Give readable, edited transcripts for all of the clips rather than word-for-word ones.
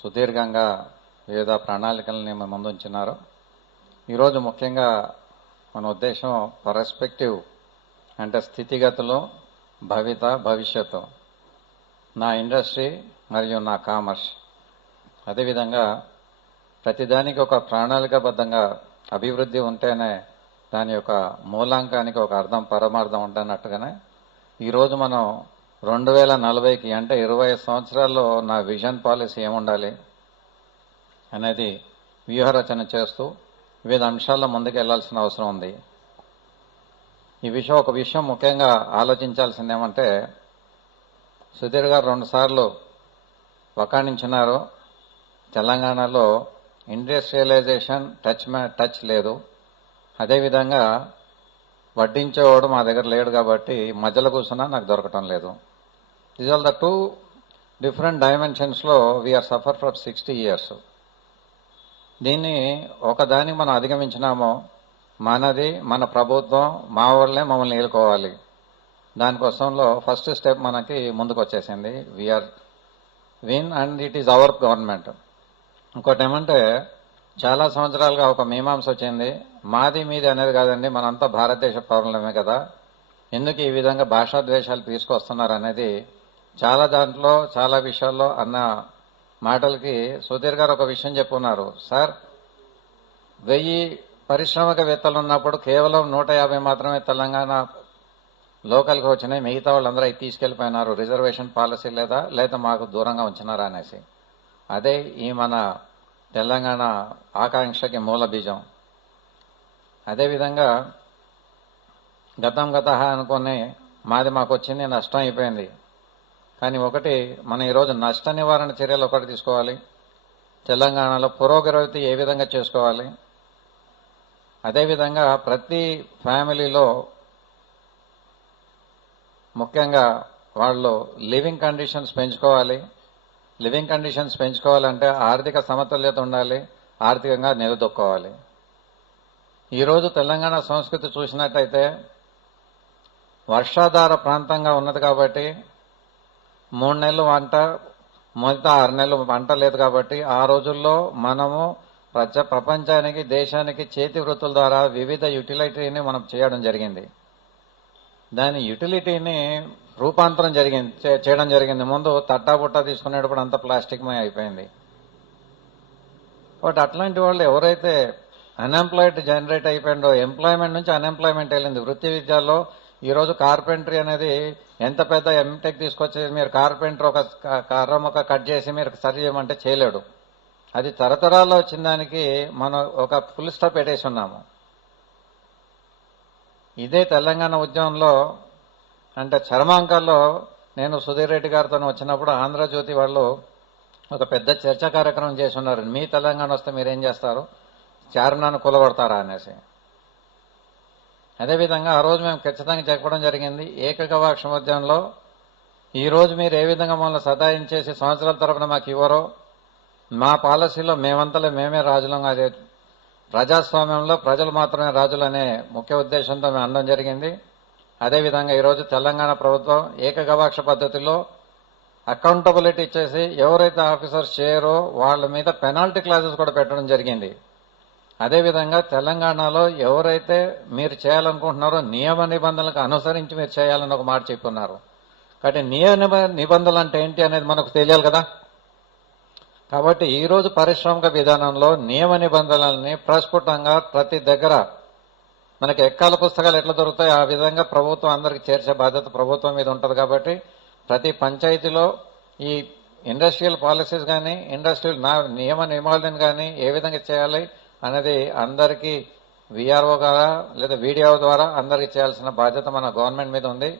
సుదీర్ఘంగా వివిధ ప్రణాళికలని మన ముందుంచున్నారు. ఈరోజు ముఖ్యంగా మన ఉద్దేశం పర్స్పెక్టివ్ అంటే స్థితిగతులు, భవిష్యత్తు, నా ఇండస్ట్రీ మరియు నా కామర్స్. అదేవిధంగా ప్రతిదానికి ఒక ప్రణాళికాబద్ధంగా అభివృద్ధి ఉంటేనే దాని యొక్క మూలాంకానికి ఒక అర్థం పరమార్థం ఉంటున్నట్టుగానే ఈరోజు మనం 2040కి అంటే 20 సంవత్సరాల్లో నా విజన్ పాలసీ ఏముండాలి అనేది వ్యూహరచన చేస్తూ వివిధ అంశాల్లో ముందుకు వెళ్లాల్సిన అవసరం ఉంది. ఒక విషయం ముఖ్యంగా ఆలోచించాల్సింది ఏమంటే, సుధీర్ గారు 2 సార్లు వకాణించినారు. తెలంగాణలో ఇండస్ట్రియలైజేషన్ టచ్ లేదు. అదేవిధంగా వడ్డించేవాడు మా దగ్గర లేడు కాబట్టి మధ్యలో కూర్చున్నా నాకు దొరకటం లేదు. These are the 2 different dimensions లో వీఆర్ సఫర్ ఫర్ 60 years. దీన్ని ఒకదానికి మనం అధిగమించినామో మనది, మన ప్రభుత్వం, మా వాళ్ళే మమ్మల్ని ఏలుకోవాలి. దానికోసంలో ఫస్ట్ స్టెప్ మనకి ముందుకు వచ్చేసింది. We are win and it is our government. ఇంకోటి ఏమంటే, చాలా సంవత్సరాలుగా ఒక మీమాంస వచ్చింది, మాది మీది అనేది కాదండి, మనంతా భారతదేశ పౌరులమే కదా, ఎందుకు ఈ విధంగా భాషా ద్వేషాలు తీసుకొస్తున్నారు అనేది చాలా విషయాల్లో అన్న మాటలకి సుధీర్ గారు ఒక విషయం చెప్పున్నారు. సార్, 1000 పారిశ్రామికవేత్తలు ఉన్నప్పుడు కేవలం 150 మాత్రమే తెలంగాణ లోకల్కి వచ్చినాయి, మిగతా వాళ్ళందరూ అవి తీసుకెళ్లిపోయినారు. రిజర్వేషన్ పాలసీ లేదా మాకు దూరంగా ఉంచినారా అనేసి. అదే ఈ మన తెలంగాణ ఆకాంక్షకి మూల బీజం. అదేవిధంగా గత అనుకుని మాది మాకు వచ్చింది, నష్టం అయిపోయింది. కానీ ఒకటి, మనం ఈరోజు నష్ట నివారణ చర్యలు ఒకటి తీసుకోవాలి. తెలంగాణలో పురోగతి ఏ విధంగా చేసుకోవాలి, అదేవిధంగా ప్రతి ఫ్యామిలీలో ముఖ్యంగా వాళ్ళు లివింగ్ కండిషన్స్ పెంచుకోవాలి. లివింగ్ కండిషన్స్ పెంచుకోవాలంటే ఆర్థిక సమతుల్యత ఉండాలి, ఆర్థికంగా నిలదొక్కోవాలి. ఈరోజు తెలంగాణ సంస్కృతి చూసినట్టయితే వర్షాధార ప్రాంతంగా ఉన్నది కాబట్టి 3 నెలలు వంట, మిగతా 6 నెలలు వంట లేదు కాబట్టి ఆ రోజుల్లో మనము ప్రపంచానికి, దేశానికి చేతి వృత్తుల ద్వారా వివిధ యుటిలిటీని మనం చేయడం జరిగింది. దాని యుటిలిటీని రూపాంతరం చేయడం జరిగింది. ముందు తట్టాబుట్టా తీసుకునేటప్పుడు అంత ప్లాస్టిక్మై అయిపోయింది. బట్ అట్లాంటి వాళ్ళు ఎవరైతే అన్ఎంప్లాయిడ్ జనరేట్ అయిపోయిందో, ఎంప్లాయ్మెంట్ నుంచి అన్ఎంప్లాయ్మెంట్ వెళ్ళింది. వృత్తి విద్యలో ఈరోజు కార్పెంటరీ అనేది ఎంత పెద్ద ఎంటెక్ తీసుకొచ్చి మీరు కార్పెంటర్ ఒక కర్ర మొక్క కట్ చేసి మీరు సరి చేయమంటే చేయలేడు. అది తరతరాల్లో వచ్చిన దానికి మనం ఒక ఫుల్ స్టాప్ పెట్టేసి ఉన్నాము. ఇదే తెలంగాణ ఉద్యమంలో అంటే చర్మాంకాల్లో నేను సుధీర్ రెడ్డి గారితో వచ్చినప్పుడు ఆంధ్రజ్యోతి వాళ్ళు ఒక పెద్ద చర్చా కార్యక్రమం చేసి ఉన్నారు. మీ తెలంగాణ వస్తే మీరేం చేస్తారు, చార్మినార్ను కూలగొడతారా అనేసి. అదేవిధంగా ఆ రోజు మేము ఖచ్చితంగా చెప్పడం జరిగింది, ఏకగవాక్ష ఉద్యమంలో ఈ రోజు మీరు ఏ విధంగా మమ్మల్ని సతాయించేసి సంవత్సరాల తరపున మాకు ఇవ్వరో, మా పాలసీలో మేమే రాజులం, అదే ప్రజాస్వామ్యంలో ప్రజలు మాత్రమే రాజులు అనే ముఖ్య ఉద్దేశంతో మేము అనడం జరిగింది. అదేవిధంగా ఈరోజు తెలంగాణ ప్రభుత్వం ఏకగవాక్ష పద్ధతిలో అకౌంటబిలిటీ ఇచ్చేసి ఎవరైతే ఆఫీసర్స్ చేయరో వాళ్ళ మీద పెనాల్టీ క్లాజెస్ కూడా పెట్టడం జరిగింది. అదేవిధంగా తెలంగాణలో ఎవరైతే మీరు చేయాలనుకుంటున్నారో నియమ నిబంధనలకు అనుసరించి మీరు చేయాలని ఒక మాట చెప్పున్నారు. కాబట్టి నియమ నిబంధనలు అంటే ఏంటి అనేది మనకు తెలియాలి కదా. కాబట్టి ఈ రోజు పారిశ్రామిక విధానంలో నియమ నిబంధనల్ని ప్రస్ఫుటంగా ప్రతి దగ్గర మనకి ఎక్కాల పుస్తకాలు ఎట్లా దొరుకుతాయి ఆ విధంగా ప్రభుత్వం అందరికీ చేర్చే బాధ్యత ప్రభుత్వం మీద ఉంటుంది. కాబట్టి ప్రతి పంచాయతీలో ఈ ఇండస్ట్రియల్ పాలసీస్ కానీ, ఇండస్ట్రియల్ నియమ నిబంధనలు కానీ ఏ విధంగా చేయాలి అనేది అందరికీ వీఆర్ఓ ద్వారా లేదా వీడియో ద్వారా అందరికీ చేయాల్సిన బాధ్యత మన గవర్నమెంట్ మీద ఉంది.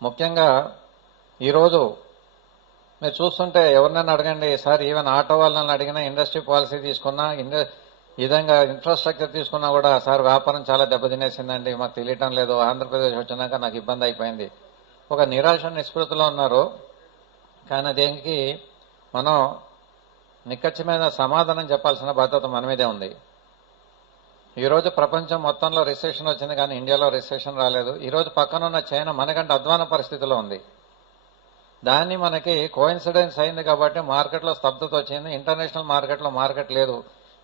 ముఖ్యంగా ఈరోజు మీరు చూస్తుంటే ఎవరినైనా అడగండి సార్, ఈవెన్ ఆటో వాళ్ళని అడిగినా, ఇండస్ట్రీ పాలసీ తీసుకున్నా, విధంగా ఇన్ఫ్రాస్ట్రక్చర్ తీసుకున్నా కూడా సార్ వ్యాపారం చాలా దెబ్బతినేసిందండి, మాకు తెలియటం లేదు, ఆంధ్రప్రదేశ్ వచ్చినాక నాకు ఇబ్బంది అయిపోయింది, ఒక నిరాశ నిస్పృతిలో ఉన్నారు. కానీ దీనికి మనం నిక్కచ్చిమైన సమాధానం చెప్పాల్సిన బాధ్యత మన మీదే ఉంది. ఈరోజు ప్రపంచం మొత్తంలో రిసెషన్ వచ్చింది కానీ ఇండియాలో రిసెషన్ రాలేదు. ఈరోజు పక్కనున్న చైనా మనకంటే అధ్వాన పరిస్థితిలో ఉంది. దాన్ని మనకి కోఇన్సిడెన్స్ అయింది కాబట్టి మార్కెట్లో స్తబ్దత వచ్చింది. ఇంటర్నేషనల్ మార్కెట్లో మార్కెట్ లేదు.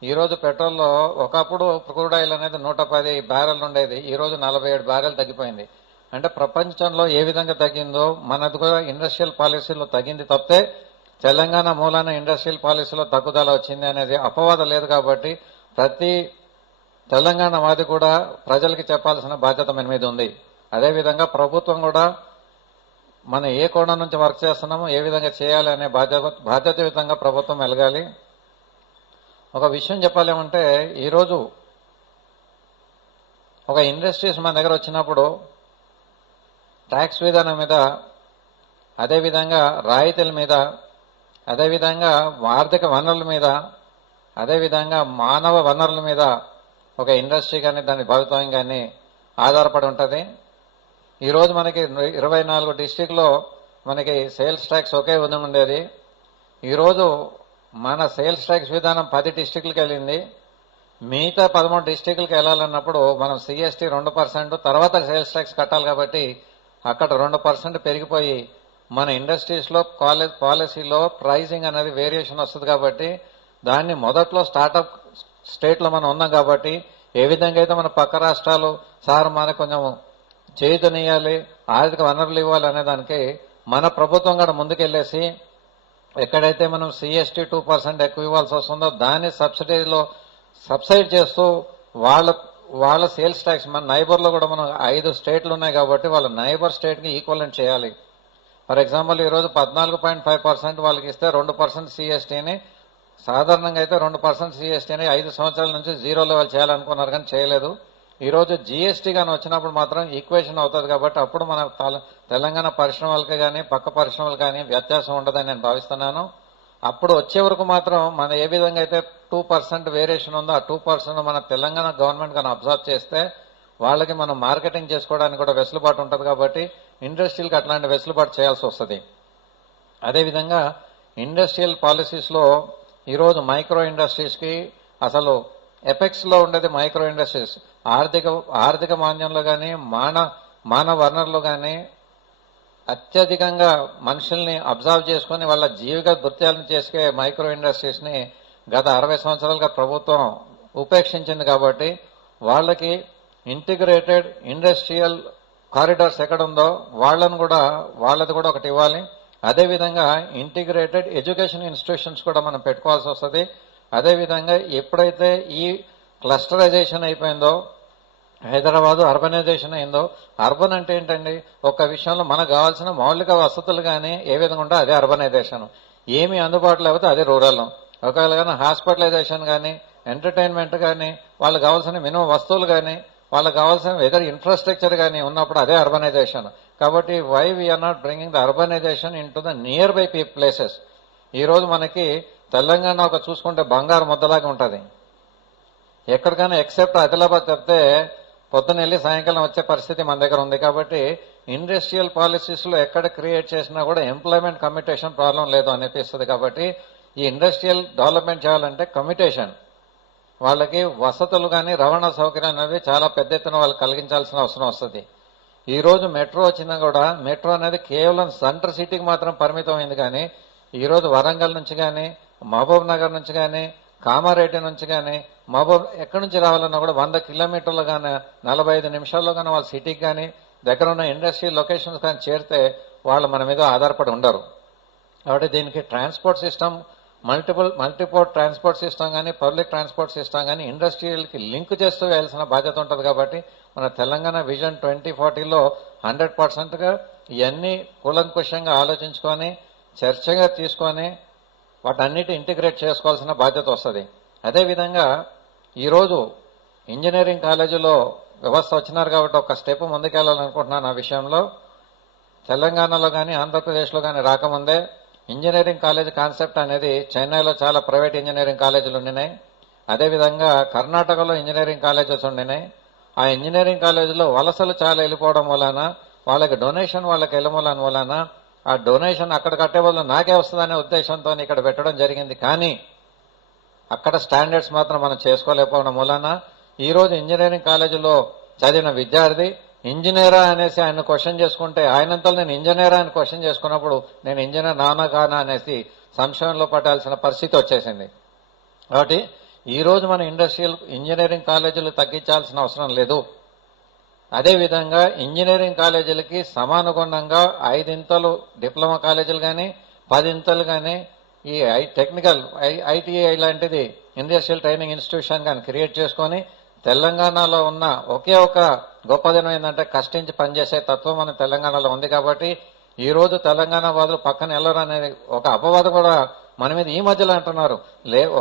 ఈ రోజు పెట్రోల్లో ఒకప్పుడు క్రూడ్ ఆయిల్ అనేది 110 బ్యారెల్ ఉండేది, ఈ రోజు 47 బ్యారెల్ తగ్గిపోయింది. అంటే ప్రపంచంలో ఏ విధంగా తగ్గిందో మనది కూడా ఇండస్ట్రియల్ పాలసీలో తగ్గింది తప్పితే తెలంగాణ మూలాన ఇండస్ట్రియల్ పాలసీలో తగ్గుదల వచ్చింది అనేది అపవాదం లేదు. కాబట్టి ప్రతి తెలంగాణ వాది కూడా ప్రజలకి చెప్పాల్సిన బాధ్యత మన మీద ఉంది. అదేవిధంగా ప్రభుత్వం కూడా మనం ఏ కోణం నుంచి వర్క్ చేస్తున్నామో ఏ విధంగా చేయాలి అనే బాధ్యతాయుతంగా ప్రభుత్వం వెలగాలి. ఒక విషయం చెప్పాలేమంటే ఈరోజు ఒక ఇండస్ట్రీస్ మన దగ్గర వచ్చినప్పుడు ట్యాక్స్ విధానం మీద, అదేవిధంగా రాయితీల మీద, అదేవిధంగా ఆర్థిక వనరుల మీద, అదేవిధంగా మానవ వనరుల మీద ఒక ఇండస్ట్రీ కానీ దాని భవితవ్యం కానీ ఆధారపడి ఉంటుంది. ఈరోజు మనకి 24 డిస్టిక్లో మనకి సేల్స్ ట్యాక్స్ ఒకే విధంగా ఉండేది. ఈరోజు మన సేల్స్ ట్యాక్స్ విధానం 10 డిస్టిక్లకు వెళ్ళింది. మిగతా 13 డిస్టిక్లకు వెళ్ళాలన్నప్పుడు మనం సిఎస్టీ 2% తర్వాత సేల్స్ ట్యాక్స్ కట్టాలి. కాబట్టి అక్కడ 2% పెరిగిపోయి మన ఇండస్ట్రీస్లో పాలసీలో ప్రైజింగ్ అనేది వేరియేషన్ వస్తుంది. కాబట్టి దాన్ని మొదట్లో స్టార్టప్ స్టేట్లో మనం ఉన్నాం కాబట్టి ఏ విధంగా అయితే మన పక్క రాష్ట్రాలు సార్ మనకు కొంచెం చేయుతనియాలి, ఆర్థిక వనరులు ఇవ్వాలి అనే దానికి మన ప్రభుత్వం కూడా ముందుకెళ్లేసి ఎక్కడైతే మనం సిఎస్టీ 2% ఎక్కువ ఇవ్వాల్సి వస్తుందో దాన్ని సబ్సైడ్ చేస్తూ వాళ్ళ సేల్స్ ట్యాక్స్ మన నైబర్లో కూడా మనం 5 స్టేట్లు ఉన్నాయి కాబట్టి వాళ్ళ నైబర్ స్టేట్ కి ఈక్వలెంట్ చేయాలి. ఫర్ ఎగ్జాంపుల్ ఈ రోజు 14.5% వాళ్ళకి ఇస్తే 2% సిఎస్టీని సాధారణంగా అయితే 2% సిఎస్టీని 5 సంవత్సరాల నుంచి 0 లెవెల్ చేయాలనుకున్నారు కానీ చేయలేదు. ఈ రోజు జీఎస్టీ గాని వచ్చినప్పుడు మాత్రం ఈక్వేషన్ అవుతుంది. కాబట్టి అప్పుడు మన తెలంగాణ పరిశ్రమలకు కానీ పక్క పరిశ్రమలు కానీ వ్యత్యాసం ఉండదని నేను భావిస్తున్నాను. అప్పుడు వచ్చే వరకు మాత్రం మన ఏ విధంగా అయితే 2% వేరియేషన్ ఉందో ఆ 2% మన తెలంగాణ గవర్నమెంట్ కానీ అబ్జర్వ్ చేస్తే వాళ్ళకి మనం మార్కెటింగ్ చేసుకోవడానికి కూడా వెసులుబాటు ఉంటుంది. కాబట్టి ఇండస్ట్రీలకు అట్లాంటి వెసులుబాటు చేయాల్సి వస్తుంది. అదేవిధంగా ఇండస్ట్రియల్ పాలసీస్ లో ఈరోజు మైక్రో ఇండస్ట్రీస్ కి అసలు ఎపెక్స్ లో ఉండేది మైక్రో ఇండస్ట్రీస్. ఆర్థిక మాంద్యంలో కానీ మానవ వనరులు కానీ అత్యధికంగా మనుషుల్ని అబ్జర్వ్ చేసుకుని వాళ్ళ జీవిక భృత్యాలను చేసే మైక్రో ఇండస్ట్రీస్ ని గత 60 సంవత్సరాలుగా ప్రభుత్వం ఉపేక్షించింది. కాబట్టి వాళ్ళకి ఇంటిగ్రేటెడ్ ఇండస్ట్రియల్ కారిడార్స్ ఎక్కడుందో వాళ్ళది కూడా ఒకటి ఇవ్వాలి. అదేవిధంగా ఇంటిగ్రేటెడ్ ఎడ్యుకేషన్ ఇన్స్టిట్యూషన్స్ కూడా మనం పెట్టుకోవాల్సి వస్తుంది. అదేవిధంగా ఎప్పుడైతే ఈ క్లస్టరైజేషన్ అయిపోయిందో, హైదరాబాద్ అర్బనైజేషన్ అయిందో, అర్బన్ అంటే ఏంటండి, ఒక విషయంలో మనకు కావాల్సిన మౌలిక వసతులు కానీ ఏ విధంగా ఉంటే అదే అర్బనైజేషన్, ఏమీ అందుబాటులో లేకపోతే అదే రూరల్. ఒకవేళ కానీ హాస్పిటలైజేషన్ కానీ ఎంటర్టైన్మెంట్ కానీ వాళ్ళకి కావాల్సిన మినిమం వస్తువులు కానీ వాళ్ళకి కావాల్సిన వెదర్ ఇన్ఫ్రాస్ట్రక్చర్ కానీ ఉన్నప్పుడు అదే అర్బనైజేషన్. కాబట్టి why we are not bringing the urbanization into the nearby places. ఈ రోజు మనకి తెలంగాణ ఒక చూసుకుంటే బంగారు ముద్దలాగా ఉంటుంది. ఎక్కడికైనా ఎక్సెప్ట్ ఆదిలాబాద్ చెప్తే పొద్దున వెళ్ళి సాయంకాలం వచ్చే పరిస్థితి మన దగ్గర ఉంది. కాబట్టి ఇండస్ట్రియల్ పాలసీస్ లో ఎక్కడ క్రియేట్ చేసినా కూడా ఎంప్లాయ్మెంట్ కమ్యూటేషన్ ప్రాబ్లం లేదు అనిపిస్తుంది. కాబట్టి ఈ ఇండస్ట్రియల్ డెవలప్మెంట్ చేయాలంటే కమ్యూటేషన్, వాళ్ళకి వసతులు కానీ రవాణా సౌకర్యం అనేది చాలా పెద్ద ఎత్తున వాళ్ళకి కలిగించాల్సిన అవసరం వస్తుంది. ఈ రోజు మెట్రో వచ్చినా కూడా మెట్రో అనేది కేవలం సెంటర్ సిటీకి మాత్రం పరిమితం అయింది. కానీ ఈ రోజు వరంగల్ నుంచి కానీ మహబూబ్ నగర్ నుంచి కానీ కామారెడ్డి నుంచి కానీ మహబూబ్ ఎక్కడి నుంచి రావాలన్నా కూడా 100 కిలోమీటర్లు కానీ 45 నిమిషాల్లో కానీ వాళ్ళ సిటీకి కానీ దగ్గర ఉన్న ఇండస్ట్రియల్ లొకేషన్స్ కానీ చేరితే వాళ్ళు మన మీద ఆధారపడి ఉండరు. కాబట్టి దీనికి transport system multiport transport system కానీ పబ్లిక్ ట్రాన్స్పోర్ట్ సిస్టమ్ కానీ ఇండస్ట్రియల్కి లింక్ చేస్తూ వేయాల్సిన బాధ్యత ఉంటుంది. కాబట్టి మన తెలంగాణ విజన్ 2040లో 100%గా ఇవన్నీ కూలంకుషంగా ఆలోచించుకొని చర్చగా తీసుకొని వాటన్నిటి ఇంటిగ్రేట్ చేసుకోవాల్సిన బాధ్యత వస్తుంది. అదేవిధంగా ఈరోజు ఇంజనీరింగ్ కాలేజీలో వ్యవస్థ వచ్చినారు కాబట్టి ఒక స్టెప్ ముందుకెళ్లాలనుకుంటున్నాను. ఆ విషయంలో తెలంగాణలో కానీ ఆంధ్రప్రదేశ్లో కానీ రాకముందే ఇంజనీరింగ్ కాలేజ్ కాన్సెప్ట్ అనేది చైనాలో చాలా ప్రైవేట్ ఇంజనీరింగ్ కాలేజీలు ఉండినాయి. అదేవిధంగా కర్ణాటకలో ఇంజనీరింగ్ కాలేజెస్ ఉండినాయి. ఆ ఇంజనీరింగ్ కాలేజీలో వలసలు చాలా వెళ్ళిపోవడం వలన వాళ్ళకి డొనేషన్ వాళ్ళకి వెళ్ళమూలని వలన ఆ డొనేషన్ అక్కడ కట్టే వల్ల నాకే వస్తుందనే ఉద్దేశంతో ఇక్కడ పెట్టడం జరిగింది. కానీ అక్కడ స్టాండర్డ్స్ మాత్రం మనం చేసుకోలేకపోవడం వలన ఈ రోజు ఇంజనీరింగ్ కాలేజీలో చదివిన విద్యార్థి ఇంజనీరా అనేసి ఆయన క్వశ్చన్ చేసుకుంటే ఆయనంతా నేను ఇంజనీరా అని క్వశ్చన్ చేసుకున్నప్పుడు నేను ఇంజనీర్ నానా కానా అనేసి సంశయంలో పడాల్సిన పరిస్థితి వచ్చేసింది. కాబట్టి ఈ రోజు మన ఇండస్ట్రియల్ ఇంజనీరింగ్ కాలేజీలు తగ్గించాల్సిన అవసరం లేదు. అదేవిధంగా ఇంజనీరింగ్ కాలేజీలకి సమానుగుణంగా 5 ఇంతలు డిప్లొమా కాలేజీలు కానీ 10 ఇంతలు కానీ ఈ టెక్నికల్ ఐటీఐ లాంటిది ఇండస్ట్రియల్ ట్రైనింగ్ ఇన్స్టిట్యూషన్ కానీ క్రియేట్ చేసుకొని తెలంగాణలో ఉన్న ఒకే ఒక గొప్పదనం ఏంటంటే కష్టించి పనిచేసే తత్వం మన తెలంగాణలో ఉంది. కాబట్టి ఈ రోజు తెలంగాణ వాదులు పక్కన వెళ్ళరు అనేది ఒక అపవాదం కూడా మన మీద ఈ మధ్యలో అంటున్నారు.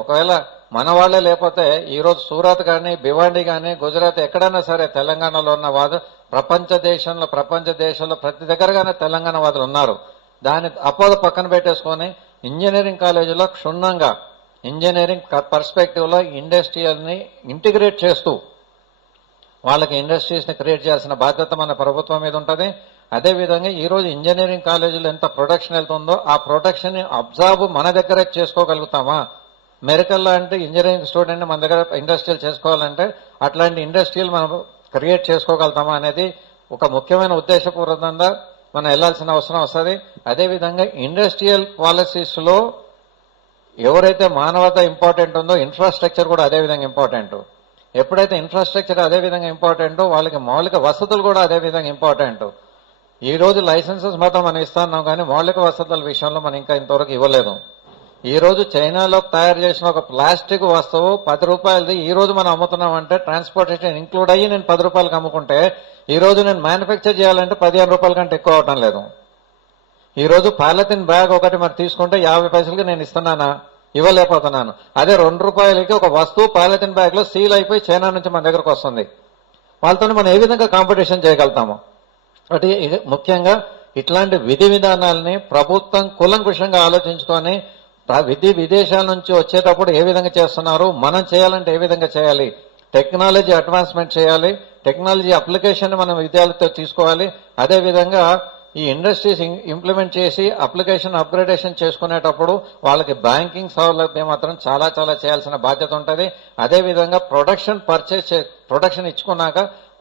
ఒకవేళ మన వాళ్లే లేకపోతే ఈ రోజు సూరత్ కానీ భివాండి కానీ గుజరాత్ ఎక్కడైనా సరే తెలంగాణలో ఉన్న వాదు ప్రపంచ దేశంలో ప్రతి దగ్గరగానే తెలంగాణ వాదులు ఉన్నారు. దాని అపోద పక్కన పెట్టేసుకొని ఇంజనీరింగ్ కాలేజీలో క్షుణ్ణంగా ఇంజనీరింగ్ పర్స్పెక్టివ్ లో ఇండస్ట్రియల్ ని ఇంటిగ్రేట్ చేస్తూ వాళ్ళకి ఇండస్ట్రీస్ ని క్రియేట్ చేయాల్సిన బాధ్యత మన ప్రభుత్వం మీద ఉంటుంది. అదేవిధంగా ఈ రోజు ఇంజనీరింగ్ కాలేజీలో ఎంత ప్రొడక్షన్ వెళ్తుందో ఆ ప్రొడక్షన్ ని అబ్జర్వ్ మన దగ్గరే చేసుకోగలుగుతామా? మెరికల్ లాంటి ఇంజనీరింగ్ స్టూడెంట్ మన దగ్గర ఇండస్ట్రియల్ చేసుకోవాలంటే అట్లాంటి ఇండస్ట్రియల్ మనం క్రియేట్ చేసుకోగలుగుతామా అనేది ఒక ముఖ్యమైన ఉద్దేశపూర్వకంగా మనం వెళ్లాల్సిన అవసరం వస్తుంది. అదేవిధంగా ఇండస్ట్రియల్ పాలసీస్ లో ఎవరైతే మానవత ఇంపార్టెంట్ ఉందో ఇన్ఫ్రాస్ట్రక్చర్ కూడా అదేవిధంగా ఇంపార్టెంట్. ఎప్పుడైతే ఇన్ఫ్రాస్ట్రక్చర్ అదేవిధంగా ఇంపార్టెంట్ వాళ్ళకి మౌలిక వసతులు కూడా అదేవిధంగా ఇంపార్టెంట్. ఈ రోజు లైసెన్సెస్ మాత్రం మనం ఇస్తున్నాం కానీ మౌలిక వసతుల విషయంలో మనం ఇంకా ఇంతవరకు ఇవ్వలేదు. ఈ రోజు చైనాలో తయారు చేసిన ఒక ప్లాస్టిక్ వస్తువు 10 రూపాయలది ఈ రోజు మనం అమ్ముతున్నామంటే ట్రాన్స్పోర్టేషన్ ఇంక్లూడ్ అయ్యి నేను 10 రూపాయలకు అమ్ముకుంటే ఈ రోజు నేను మ్యానుఫ్యాక్చర్ చేయాలంటే 15 రూపాయల కంటే ఎక్కువ అవటం లేదు. ఈ రోజు పాలిథిన్ బ్యాగ్ ఒకటి మరి తీసుకుంటే 50 పైసలకి నేను ఇస్తున్నానా? ఇవ్వలేకపోతున్నాను. అదే 2 రూపాయలకి ఒక వస్తువు పాలిథిన్ బ్యాగ్ లో సీల్ అయిపోయి చైనా నుంచి మన దగ్గరకు వస్తుంది. వాళ్ళతో మనం ఏ విధంగా కాంపిటీషన్ చేయగలుగుతాము? కాబట్టి ముఖ్యంగా ఇట్లాంటి విధి విధానాలని ప్రభుత్వం కూలంకుషంగా ఆలోచించుకొని విదేశాల నుంచి వచ్చేటప్పుడు ఏ విధంగా చేస్తున్నారు, మనం చేయాలంటే ఏ విధంగా చేయాలి, టెక్నాలజీ అడ్వాన్స్మెంట్ చేయాలి, టెక్నాలజీ అప్లికేషన్ మనం విద్యార్థులతో తీసుకోవాలి. అదేవిధంగా ఈ ఇండస్ట్రీస్ ఇంప్లిమెంట్ చేసి అప్లికేషన్ అప్గ్రేడేషన్ చేసుకునేటప్పుడు వాళ్ళకి బ్యాంకింగ్ సౌలభ్యం మాత్రం చాలా చాలా చేయాల్సిన బాధ్యత ఉంటుంది. అదేవిధంగా ప్రొడక్షన్ ఇచ్చుకున్నాక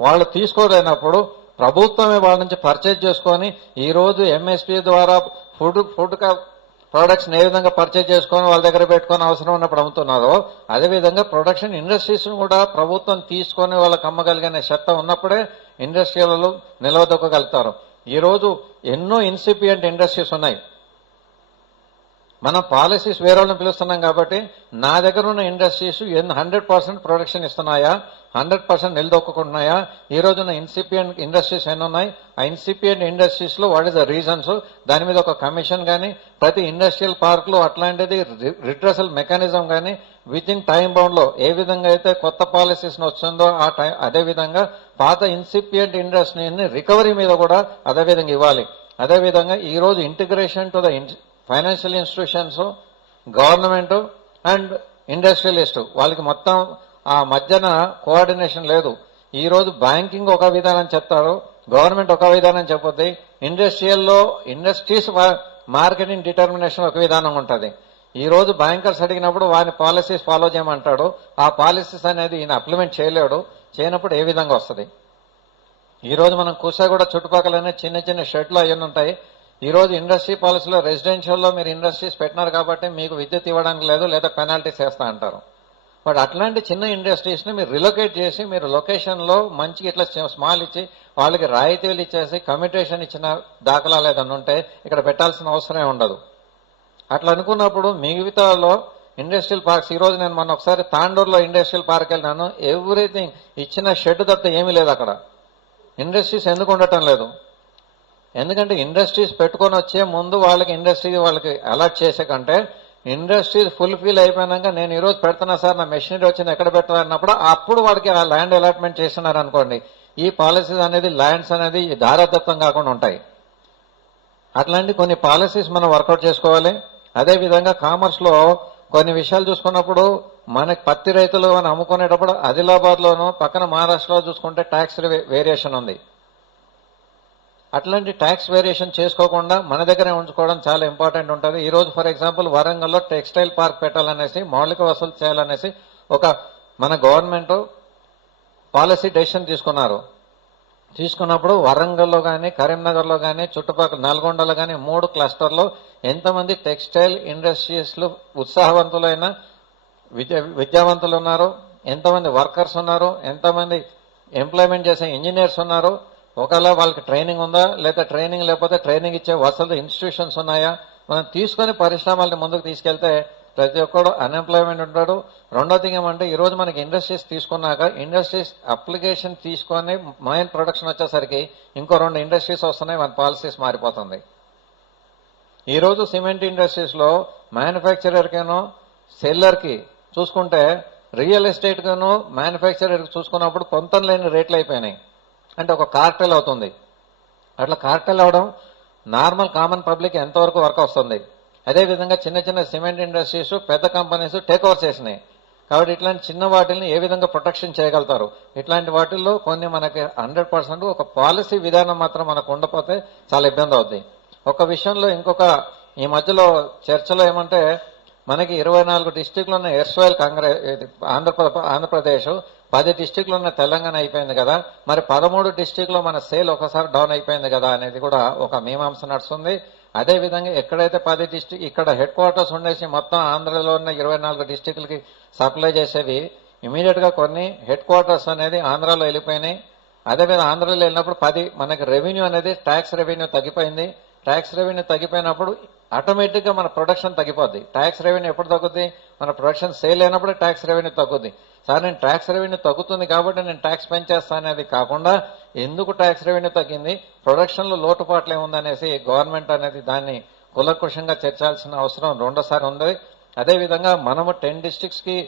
వాళ్ళు తీసుకోలేనప్పుడు ప్రభుత్వమే వాళ్ళ నుంచి పర్చేజ్ చేసుకొని ఈ రోజు ఎంఎస్పీ ద్వారా ఫుడ్ ప్రొడక్ట్స్ ఏ విధంగా పర్చేజ్ చేసుకొని వాళ్ళ దగ్గర పెట్టుకొని అవసరం ఉన్నప్పుడు అమ్ముతున్నారో అదేవిధంగా ప్రొడక్షన్ ఇండస్ట్రీస్ కూడా ప్రభుత్వం తీసుకొని వాళ్ళకి అమ్మగలిగిన శక్తి ఉన్నప్పుడే ఇండస్ట్రీలలో నిలవదొక్కగలుగుతారు. ఈ రోజు ఎన్నో ఇన్సిపియంట్ ఇండస్ట్రీస్ ఉన్నాయి. మనం పాలసీస్ వేరే వాళ్ళని పిలుస్తున్నాం కాబట్టి నా దగ్గర ఉన్న ఇండస్ట్రీస్ 100% ప్రొడక్షన్ ఇస్తున్నాయా, 100% నిలదొక్కుంటున్నాయా? ఈ రోజున ఇన్సిపియంట్ ఇండస్ట్రీస్ ఎన్ని ఉన్నాయి? ఆ ఇన్సిపియంట్ ఇండస్ట్రీస్ లో వాట్ ఇస్ ద రీజన్స్? దాని మీద ఒక కమిషన్ కానీ ప్రతి ఇండస్ట్రియల్ పార్క్ లో అట్లాంటిది రిట్రసల్ మెకానిజం కానీ విత్ ఇన్ టైం బౌండ్ లో ఏ విధంగా అయితే కొత్త పాలసీస్ వస్తుందో ఆ టైం అదేవిధంగా పాత ఇన్సిపియంట్ ఇండస్ట్రీని రికవరీ మీద కూడా అదేవిధంగా ఇవ్వాలి. అదేవిధంగా ఈ రోజు integration to the financial institutions, government and industrialist వాళ్ళకి మొత్తం ఆ మధ్యన కోఆర్డినేషన్ లేదు. ఈ రోజు బ్యాంకింగ్ ఒక విధానం చెప్తారు, గవర్నమెంట్ ఒక విధానం చెప్పొద్ది, ఇండస్ట్రీస్ మార్కెటింగ్ డిటర్మినేషన్ ఒక విధానం ఉంటుంది. ఈ రోజు బ్యాంకర్స్ అడిగినప్పుడు వారి పాలసీస్ ఫాలో చేయమంటాడు, ఆ పాలసీస్ అనేది ఈయన ఇంప్లిమెంట్ చేయలేడు. చేయనప్పుడు ఏ విధంగా వస్తుంది? ఈ రోజు మనం కూసాగూడ చుట్టుపక్కలనే చిన్న చిన్న షెడ్లు అవన్నీ ఉంటాయి. ఈ రోజు ఇండస్ట్రీ పాలసీలో రెసిడెన్షియల్లో మీరు ఇండస్ట్రీస్ పెట్టినారు కాబట్టి మీకు విద్యుత్ ఇవ్వడానికి లేదు లేదా పెనాల్టీస్ వేస్తా అంటారు. బట్ అట్లాంటి చిన్న ఇండస్ట్రీస్ ని మీరు రిలొకేట్ చేసి మీరు లొకేషన్ లో మంచి ఇట్లా స్మాల్ ఇచ్చి వాళ్ళకి రాయితీలు ఇచ్చేసి కమ్యూటేషన్ ఇచ్చిన దాఖలాలు ఏదన్నా ఉంటే ఇక్కడ పెట్టాల్సిన అవసరమే ఉండదు. అట్లా అనుకున్నప్పుడు మిగతాలో ఇండస్ట్రియల్ పార్క్స్ ఈ రోజు నేను మొన్న ఒకసారి తాండూరులో ఇండస్ట్రియల్ పార్క్ వెళ్ళినాను. ఎవ్రీథింగ్ ఇచ్చిన షెడ్ తప్ప ఏమీ లేదు అక్కడ. ఇండస్ట్రీస్ ఎందుకు ఉండటం లేదు? ఎందుకంటే ఇండస్ట్రీస్ పెట్టుకొని వచ్చే ముందు వాళ్ళకి అలాట్ చేసే కంటే ఇండస్ట్రీస్ ఫుల్ఫిల్ అయిపోయినాక నేను ఈ రోజు పెడుతున్నా సార్ నా మెషినరీ వచ్చింది ఎక్కడ పెట్టాలన్నప్పుడు అప్పుడు వాడికి ఆ ల్యాండ్ అలాట్మెంట్ చేస్తున్నారు అనుకోండి. ఈ పాలసీస్ అనేది ల్యాండ్స్ అనేది దారాదత్తం కాకుండా ఉంటాయి. అట్లాంటి కొన్ని పాలసీస్ మనం వర్కౌట్ చేసుకోవాలి. అదేవిధంగా కామర్స్ లో కొన్ని విషయాలు చూసుకున్నప్పుడు మనకి పత్తి రైతులు అని అమ్ముకునేటప్పుడు ఆదిలాబాద్ లోను పక్కన మహారాష్ట్రలో చూసుకుంటే ట్యాక్స్ వేరియేషన్ ఉంది. అట్లాంటి ట్యాక్స్ వేరియేషన్ చేసుకోకుండా మన దగ్గరే ఉంచుకోవడం చాలా ఇంపార్టెంట్ ఉంటుంది. ఈ రోజు ఫర్ ఎగ్జాంపుల్ వరంగల్లో టెక్స్టైల్ పార్క్ పెట్టాలనేసి మౌలిక వసూలు చేయాలనేసి ఒక మన గవర్నమెంట్ పాలసీ డెసిషన్ తీసుకున్నారు. తీసుకున్నప్పుడు వరంగల్లో కానీ కరీంనగర్లో కానీ చుట్టుపక్కల నల్గొండలో కానీ 3 క్లస్టర్లో ఎంతమంది టెక్స్టైల్ ఇండస్ట్రీస్లో ఉత్సాహవంతులైన విద్యావంతులు ఉన్నారు, ఎంతమంది వర్కర్స్ ఉన్నారు, ఎంతమంది ఎంప్లాయ్మెంట్ చేసే ఇంజనీర్స్ ఉన్నారు, ఒకవేళ వాళ్ళకి ట్రైనింగ్ ఉందా, లేదా ట్రైనింగ్ లేకపోతే ట్రైనింగ్ ఇచ్చే వసతులు ఇన్స్టిట్యూషన్స్ ఉన్నాయా, మనం తీసుకొని పరిశ్రమల్ని ముందుకు తీసుకెళ్తే ప్రతి ఒక్కడు అన్ఎంప్లాయ్మెంట్ ఉంటాడు. రెండో థింగ్ ఏమంటే ఈ రోజు మనకి ఇండస్ట్రీస్ తీసుకున్నాక ఇండస్ట్రీస్ అప్లికేషన్ తీసుకొని మైన్ ప్రొడక్షన్ వచ్చేసరికి ఇంకో 2 ఇండస్ట్రీస్ వస్తున్నాయి, మన పాలసీస్ మారిపోతుంది. ఈ రోజు సిమెంట్ ఇండస్ట్రీస్ లో మ్యానుఫ్యాక్చరర్ కేనో సెల్లర్ కి చూసుకుంటే రియల్ ఎస్టేట్ గాను మ్యానుఫ్యాక్చరర్ చూసుకున్నప్పుడు పొంతం లేని రేట్లు అయిపోయినాయి. అంటే ఒక కార్టెల్ అవుతుంది. అట్లా కార్టెల్ అవడం నార్మల్ కామన్ పబ్లిక్ ఎంతవరకు వర్క్ వస్తుంది. అదేవిధంగా చిన్న చిన్న సిమెంట్ ఇండస్ట్రీస్ పెద్ద కంపెనీస్ టేక్ ఓవర్ చేసినాయి. కాబట్టి ఇట్లాంటి చిన్న వాటిని ఏ విధంగా ప్రొటెక్షన్ చేయగలుగుతారు. ఇట్లాంటి వాటిల్లో కొన్ని మనకి 100% ఒక పాలసీ విధానం మాత్రం మనకు ఉండకపోతే చాలా ఇబ్బంది అవుతుంది. ఒక విషయంలో ఇంకొక ఈ మధ్యలో చర్చలో ఏమంటే మనకి 24 డిస్టిక్లు ఉన్న ఎర్స్వైల్ కాంగ్రెస్ ఆంధ్రప్రదేశ్ 10 డిస్టిక్లు ఉన్న తెలంగాణ అయిపోయింది కదా, మరి 13 డిస్టిక్లో మన సేల్ ఒకసారి డౌన్ అయిపోయింది కదా అనేది కూడా ఒక మీమాంస నడుస్తుంది. అదేవిధంగా ఎక్కడైతే 10 డిస్టిక్ ఇక్కడ హెడ్ క్వార్టర్స్ ఉండేసి మొత్తం ఆంధ్రలో ఉన్న 24 డిస్టిక్లకి సప్లై చేసేవి ఇమీడియట్ గా కొన్ని హెడ్ క్వార్టర్స్ అనేది ఆంధ్రాలో వెళ్ళిపోయినాయి. అదేవిధంగా ఆంధ్రాలో వెళ్ళినప్పుడు 10 మనకి రెవెన్యూ అనేది ట్యాక్స్ రెవెన్యూ తగ్గిపోయింది. ట్యాక్స్ రెవెన్యూ తగ్గిపోయినప్పుడు ఆటోమేటిక్ గా మన ప్రొడక్షన్ తగ్గిపోద్ది. ట్యాక్స్ రెవెన్యూ ఎప్పుడు తగ్గుద్ది? మన ప్రొడక్షన్ సేల్ అయినప్పుడు ట్యాక్స్ రెవెన్యూ తగ్గుద్ది. సార్ నేను ట్యాక్స్ రెవెన్యూ తగ్గుతుంది కాబట్టి నేను ట్యాక్స్ పెంచేస్తా అనేది కాకుండా ఎందుకు ట్యాక్స్ రెవెన్యూ తగ్గింది, ప్రొడక్షన్ లో లోటుపాట్లు ఏముందనేసి గవర్నమెంట్ అనేది దాన్ని కులకృషంగా చర్చాల్సిన అవసరం రెండోసారి ఉంది. అదేవిధంగా మనము 10 డిస్ట్రిక్ట్స్ కి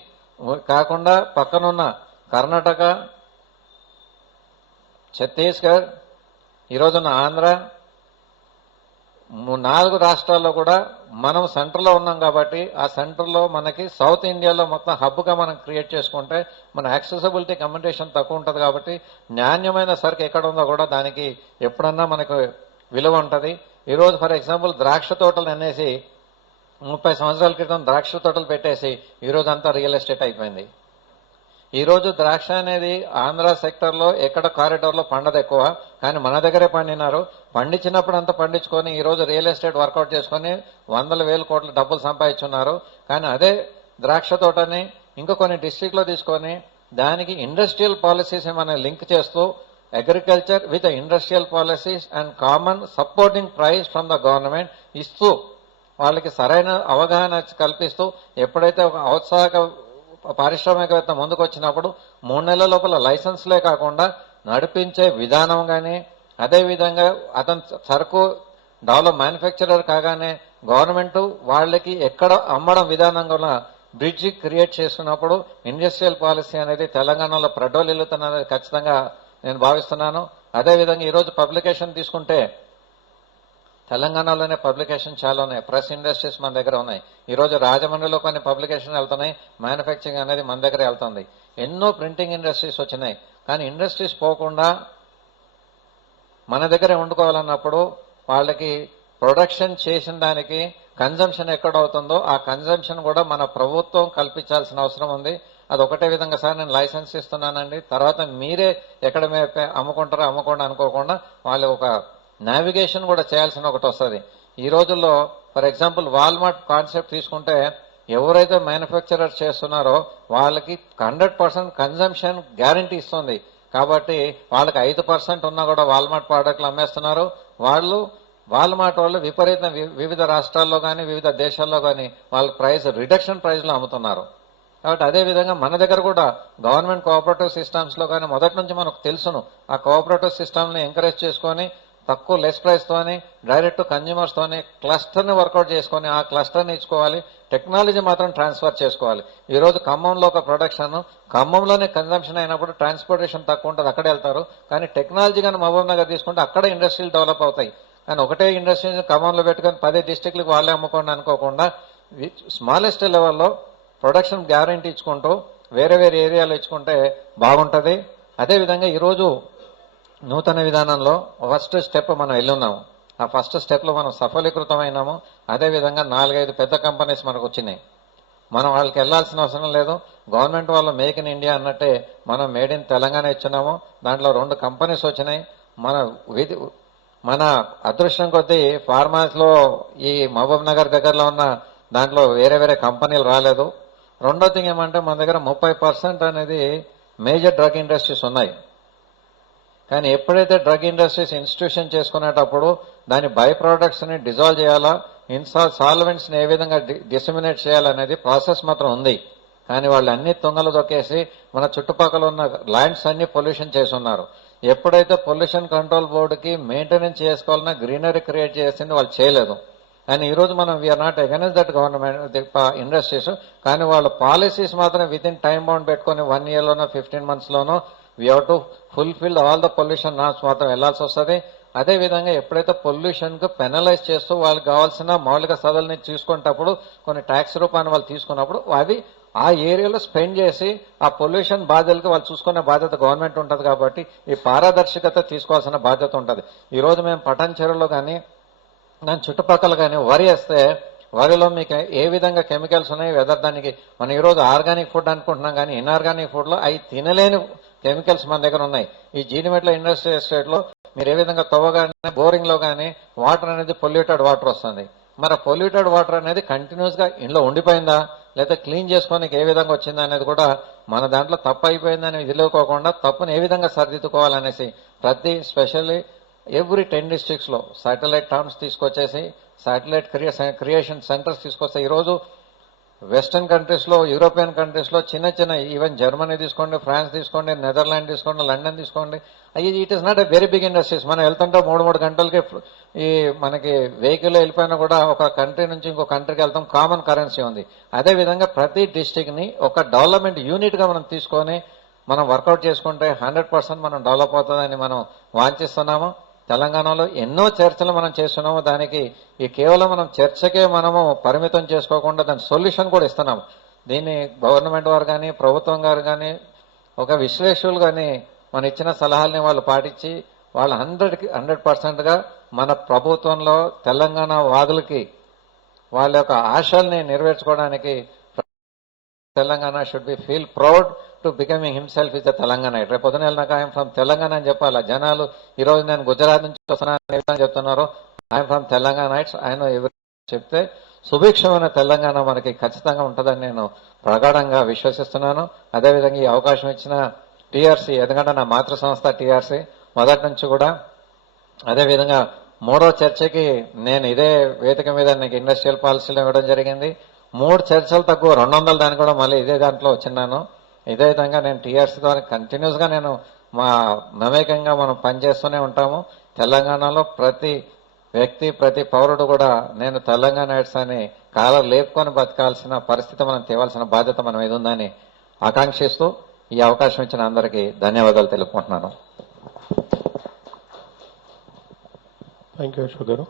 కాకుండా పక్కనున్న కర్ణాటక, ఛత్తీస్గఢ్, ఈరోజున్న ఆంధ్ర 4 రాష్ట్రాల్లో కూడా మనం సెంటర్లో ఉన్నాం కాబట్టి ఆ సెంటర్లో మనకి సౌత్ ఇండియాలో మొత్తం హబ్గా మనం క్రియేట్ చేసుకుంటే మన యాక్సెసిబిలిటీ కమ్యూనికేషన్ తక్కువ ఉంటుంది కాబట్టి నాణ్యమైన సరుకు ఎక్కడ ఉందో కూడా దానికి ఎప్పుడన్నా మనకు విలువ ఉంటుంది. ఈరోజు ఫర్ ఎగ్జాంపుల్ ద్రాక్ష తోటలు అనేసి 30 సంవత్సరాల క్రితం ద్రాక్ష తోటలు పెట్టేసి ఈరోజు అంతా రియల్ ఎస్టేట్ అయిపోయింది. ఈ రోజు ద్రాక్ష అనేది ఆంధ్ర సెక్టర్ లో ఎక్కడ కారిడార్ లో పండదు ఎక్కువ, కానీ మన దగ్గరే పండినారు. పండించినప్పుడు అంతా పండించుకొని ఈ రోజు రియల్ ఎస్టేట్ వర్కౌట్ చేసుకుని 100,000 కోట్ల డబ్బులు సంపాదించున్నారు. కానీ అదే ద్రాక్ష తోటని ఇంకా కొన్ని డిస్ట్రిక్ట్ లో తీసుకొని దానికి ఇండస్ట్రియల్ పాలసీస్ ఏమైనా లింక్ చేస్తూ agriculture with industrial policies and common supporting price from the government ఇస్తూ వాళ్ళకి సరైన అవగాహన కల్పిస్తూ ఎప్పుడైతే ఒక ఔత్సాహిక పారిశ్రామికవేత్త ముందుకు వచ్చినప్పుడు 3 నెలల లోపల లైసెన్స్లే కాకుండా నడిపించే విధానం కానీ, అదేవిధంగా అతను సరుకు డెవలప్ మ్యానుఫ్యాక్చరర్ కాగానే గవర్నమెంట్ వాళ్ళకి ఎక్కడ అమ్మడం విధానం కూడా బ్రిడ్జి క్రియేట్ చేసుకున్నప్పుడు ఇండస్ట్రియల్ పాలసీ అనేది తెలంగాణలో ప్రడోలిల్లుతున్నది ఖచ్చితంగా నేను భావిస్తున్నాను. అదేవిధంగా ఈరోజు పబ్లికేషన్ తీసుకుంటే తెలంగాణలోనే పబ్లికేషన్ చాలా ఉన్నాయి. ప్రెస్ ఇండస్ట్రీస్ మన దగ్గర ఉన్నాయి. ఈ రోజు రాజమండ్రిలో కొన్ని పబ్లికేషన్ వెళ్తున్నాయి, మ్యానుఫ్యాక్చరింగ్ అనేది మన దగ్గర వెళ్తుంది. ఎన్నో ప్రింటింగ్ ఇండస్ట్రీస్ వచ్చినాయి. కానీ ఇండస్ట్రీస్ పోకుండా మన దగ్గరే వండుకోవాలన్నప్పుడు వాళ్ళకి ప్రొడక్షన్ చేసిన దానికి కన్జంప్షన్ ఎక్కడవుతుందో ఆ కన్జంప్షన్ కూడా మన ప్రభుత్వం కల్పించాల్సిన అవసరం ఉంది. అది ఒకటే విధంగా సార్ నేను లైసెన్స్ ఇస్తున్నానండి, తర్వాత మీరే ఎక్కడ అమ్ముకుంటారో అమ్ముకోండి అనుకోకుండా వాళ్ళు ఒక నావిగేషన్ కూడా చేయాల్సిన ఒకటి వస్తుంది. ఈ రోజుల్లో ఫర్ ఎగ్జాంపుల్ వాల్మార్ట్ కాన్సెప్ట్ తీసుకుంటే ఎవరైతే మ్యానుఫ్యాక్చరర్ చేస్తున్నారో వాళ్ళకి 100% కన్జంప్షన్ గ్యారంటీ ఇస్తుంది. కాబట్టి వాళ్ళకి 5% ఉన్నా కూడా వాల్మార్ట్ ప్రోడక్ట్లు అమ్మేస్తున్నారు. వాల్మార్ట్ వాళ్ళు విపరీతం వివిధ రాష్ట్రాల్లో కానీ వివిధ దేశాల్లో కానీ వాళ్ళ ప్రైస్ రిడక్షన్ ప్రైస్ లో అమ్ముతున్నారు. కాబట్టి అదేవిధంగా మన దగ్గర కూడా గవర్నమెంట్ కోఆపరేటివ్ సిస్టమ్స్ లో కానీ మొదటి నుంచి మనకు తెలుసును ఆ కోఆపరేటివ్ సిస్టమ్ ని ఎంకరేజ్ చేసుకొని తక్కువ లెస్ ప్రైస్ తోని డైరెక్ట్ కన్జ్యూమర్స్ తోని క్లస్టర్ ని వర్కౌట్ చేసుకుని ఆ క్లస్టర్ ని ఇచ్చుకోవాలి. టెక్నాలజీ మాత్రం ట్రాన్స్ఫర్ చేసుకోవాలి. ఈ రోజు ఖమ్మంలో ఒక ప్రొడక్షన్ ఖమ్మంలోనే కన్జంప్షన్ అయినప్పుడు ట్రాన్స్పోర్టేషన్ తక్కువ ఉంటుంది, అక్కడే వెళ్తారు. కానీ టెక్నాలజీ కానీ మహబూబ్ నగర్ తీసుకుంటే అక్కడే ఇండస్ట్రీలు డెవలప్ అవుతాయి. కానీ ఒకటే ఇండస్ట్రీ ఖమ్మంలో పెట్టుకుని 10 డిస్టిక్లకు వాళ్ళే అమ్ముకోండి అనుకోకుండా స్మాలెస్ట్ లెవెల్లో ప్రొడక్షన్ గ్యారంటీ ఇచ్చుకుంటూ వేరే వేరే ఏరియాలో ఇచ్చుకుంటే బాగుంటది. అదేవిధంగా ఈరోజు నూతన విధానంలో ఫస్ట్ స్టెప్ మనం వెళ్ళున్నాము. ఆ ఫస్ట్ స్టెప్ లో మనం సఫలీకృతమైనాము. అదేవిధంగా 4-5 పెద్ద కంపెనీస్ మనకు వచ్చినాయి. మనం వాళ్ళకి వెళ్లాల్సిన అవసరం లేదు. గవర్నమెంట్ వాళ్ళు మేక్ ఇన్ ఇండియా అన్నట్టే మనం మేడ్ ఇన్ తెలంగాణ ఇచ్చినాము. దాంట్లో 2 కంపెనీస్ వచ్చినాయి. మన మన అదృష్టం కొద్దీ ఫార్మాస్ లో ఈ మహబూబ్ నగర్ దగ్గరలో ఉన్న దాంట్లో వేరే వేరే కంపెనీలు రాలేదు. రెండో థింగ్ ఏమంటే మన దగ్గర 30% అనేది మేజర్ డ్రగ్ ఇండస్ట్రీస్ ఉన్నాయి. కానీ ఎప్పుడైతే డ్రగ్ ఇండస్ట్రీస్ ఇన్స్టిట్యూషన్ చేసుకునేటప్పుడు దాని బై ప్రొడక్ట్స్ ని డిజాల్వ్ చేయాలా, సాల్వెంట్స్ ని ఏ విధంగా డిసెమినేట్ చేయాలనేది ప్రాసెస్ మాత్రం ఉంది. కానీ వాళ్ళు అన్ని తుంగలు దొక్కేసి మన చుట్టుపక్కల ఉన్న ల్యాండ్స్ అన్ని పొల్యూషన్ చేస్తున్నారు. ఎప్పుడైతే పొల్యూషన్ కంట్రోల్ బోర్డుకి మెయింటెనెన్స్ చేసుకోవాలన్నా గ్రీనరీ క్రియేట్ చేసింది వాళ్ళు చేయలేదు. అండ్ ఈ రోజు మనం we are not against that government industries, కానీ వాళ్ళ పాలసీస్ మాత్రం విత్ ఇన్ టైం బౌండ్ పెట్టుకుని 1 year లోనో 15 months లోనో we have to fulfil all the pollution norms మాత్రం వెళ్లాల్సి వస్తుంది. అదేవిధంగా ఎప్పుడైతే పొల్యూషన్ కు పెనలైజ్ చేస్తూ వాళ్ళకి కావాల్సిన మౌలిక సదులని తీసుకునేటప్పుడు కొన్ని ట్యాక్స్ రూపాన్ని వాళ్ళు తీసుకున్నప్పుడు అది ఆ ఏరియాలో స్పెండ్ చేసి ఆ పొల్యూషన్ బాధ్యులకు వాళ్ళు చూసుకునే బాధ్యత గవర్నమెంట్ ఉంటుంది. కాబట్టి ఈ పారదర్శకత తీసుకోవాల్సిన బాధ్యత ఉంటుంది. ఈ రోజు మేము పటాన్ చెరువులో కానీ దాని చుట్టుపక్కల కానీ వరి వేస్తే వరిలో మీకు ఏ విధంగా కెమికల్స్ ఉన్నాయి, వెదర్ దానికి మనం ఈ రోజు ఆర్గానిక్ ఫుడ్ అనుకుంటున్నాం, కానీ ఇన్ఆర్గానిక్ ఫుడ్ లో అవి తినలేని కెమికల్స్ మన దగ్గర ఉన్నాయి. ఈ జీడిమెట్ల ఇండస్ట్రియల్ ఎస్టేట్ లో మీరు ఏ విధంగా తవ్వగానే బోరింగ్ లో కానీ వాటర్ అనేది పొల్యూటెడ్ వాటర్ వస్తుంది. మరి పొల్యూటెడ్ వాటర్ అనేది కంటిన్యూస్ గా ఇంట్లో ఉండిపోయిందా లేదా క్లీన్ చేసుకోనికి ఏ విధంగా వచ్చిందా అనేది కూడా మన దాంట్లో తప్పు అయిపోయిందని విధిలోకోకుండా తప్పును ఏ విధంగా సరిదిద్దుకోవాలనేసి ప్రతి స్పెషల్లీ ఎవ్రీ 10 districts లో శాటిలైట్ టౌన్స్ తీసుకొచ్చేసి శాటిలైట్ క్రియేషన్ సెంటర్స్ తీసుకొస్తే ఈ రోజు వెస్టర్న్ కంట్రీస్ లో, యూరోపియన్ కంట్రీస్ లో చిన్న చిన్న ఈవెన్ జర్మనీ తీసుకోండి, ఫ్రాన్స్ తీసుకోండి, నెదర్లాండ్ తీసుకోండి, లండన్ తీసుకోండి, it is not a very big industries. మనం వెళ్తుంటే 3 గంటలకి ఈ మనకి వెహికల్ వెళ్ళిపోయినా కూడా ఒక కంట్రీ నుంచి ఇంకో కంట్రీకి వెళ్తాం, కామన్ కరెన్సీ ఉంది. అదేవిధంగా ప్రతి డిస్టిక్ ని ఒక డెవలప్మెంట్ యూనిట్ గా మనం తీసుకొని మనం వర్కౌట్ చేసుకుంటే 100% మనం డెవలప్ అవుతుందని మనం వాంఛిస్తున్నాము. తెలంగాణలో ఎన్నో చర్చలు మనం చేస్తున్నాము. దానికి ఈ కేవలం మనం చర్చకే మనము పరిమితం చేసుకోకుండా దాని సొల్యూషన్ కూడా ఇస్తున్నాము. దీన్ని గవర్నమెంట్ వారు కానీ ప్రభుత్వం గారు కానీ ఒక విశ్లేషకులు కానీ మన ఇచ్చిన సలహాలని వాళ్ళు పాటించి వాళ్ళు 100% గా మన ప్రభుత్వంలో తెలంగాణ వాదులకి వాళ్ళ యొక్క ఆశల్ని నెరవేర్చుకోవడానికి Telangana should be feel proud to becoming himself is the Telangana. రేపు పొద్దున వెళ్ళినాక ఐఎమ్ ఫ్రమ్ తెలంగాణ అని చెప్పాలి. జనాలు ఈ రోజు నేను గుజరాత్ నుంచి వస్తున్నాను చెప్తున్నారు, ఐఎమ్ ఫ్రమ్ తెలంగాణ ఆయన ఎవరు చెప్తే సుభిక్షమైన తెలంగాణ మనకి ఖచ్చితంగా ఉంటుందని నేను ప్రగాఢంగా విశ్వసిస్తున్నాను. అదేవిధంగా ఈ అవకాశం ఇచ్చిన టీఆర్సీ, ఎందుకంటే నా మాతృ సంస్థ టీఆర్సీ మొదటి నుంచి కూడా, అదేవిధంగా 3వ చర్చకి నేను ఇదే వేదిక మీద నీకు ఇండస్ట్రియల్ పాలసీలు ఇవ్వడం జరిగింది. 3 చర్చలు తక్కువ 200 దాన్ని కూడా మళ్ళీ ఇదే దాంట్లో వచ్చినాను. ఇదే విధంగా నేను టీఆర్సీ ద్వారా కంటిన్యూస్ గా నేను మమేకంగా మనం పనిచేస్తూనే ఉంటాము. తెలంగాణలో ప్రతి వ్యక్తి, ప్రతి పౌరుడు కూడా నేను తెలంగాణ ఎయిడ్స్ అని కాలర్ లేపుకొని బతకాల్సిన పరిస్థితి మనం తేవాల్సిన బాధ్యత మనం మీద ఉందని ఆకాంక్షిస్తూ ఈ అవకాశం ఇచ్చిన అందరికీ ధన్యవాదాలు తెలుపుకుంటున్నాను. Thank you Ashok garu.